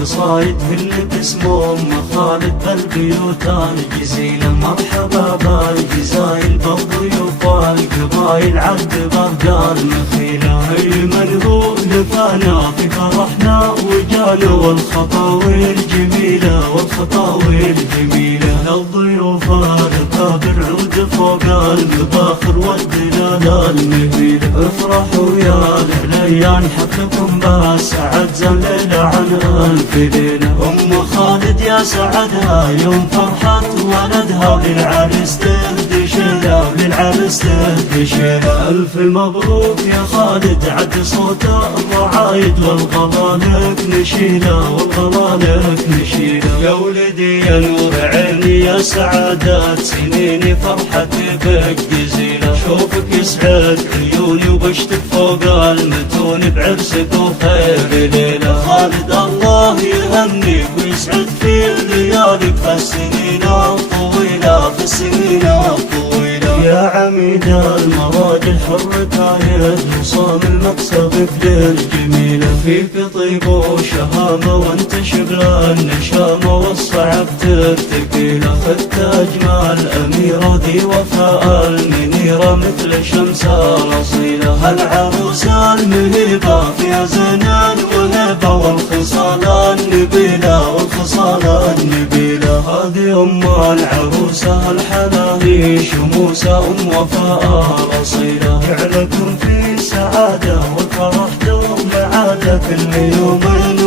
قصايد اللي باسمه ام خالد بالبيوت الجزيلة. مرحبا بالجزايل بالضيوف والقبايل عد بغداد مخيلة. من هو لفانا في فرحنا وجانا والخطاوي الجميلة والخطاوي الجميلة. للضيوف الأكابر عود فوق المباخر والدلال النبيلة. افرحوا يا ليان حفلكم بسعد زليلة عن ألف ليلة. أم خالد يا سعدها يوم فرحة ولدها للعرس تهدي شيلة للعرس تهدي شيلة. ألف مبروك يا خالد عد صوت الرعايد والغلا لك نشيلة والغلا لك نشيلة. يا ولدي يا نور عيني يا سعادة سنيني فرحتي بك جزيلة. شوفك يسعد عيوني وبشتك فوق المتون بعرسك وخير ليلة. خالد الله يهنيك ويسعد في ليالك في السنين الطويلة في السنين الطويلة. يا عميد المراجل حرك عيد وصام المكسب للجميلة. فيك طيب وشهامة وانت شبل النشامة والصعب ترتقيلة. خذت أجمل أميرة ذي وفاء المنيرة مثل شمس الأصيلة. هالعروسة المهيبة فيها زنان وهبة والخصال النبيلة والخصال النبيلة. هذه أم العروسة الحلاهي شموسة أم وفاء الأصيلة. جعلكم في سعادة والفرح دوم عادة كل يوم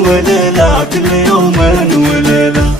وليلة كل يوم وليلة.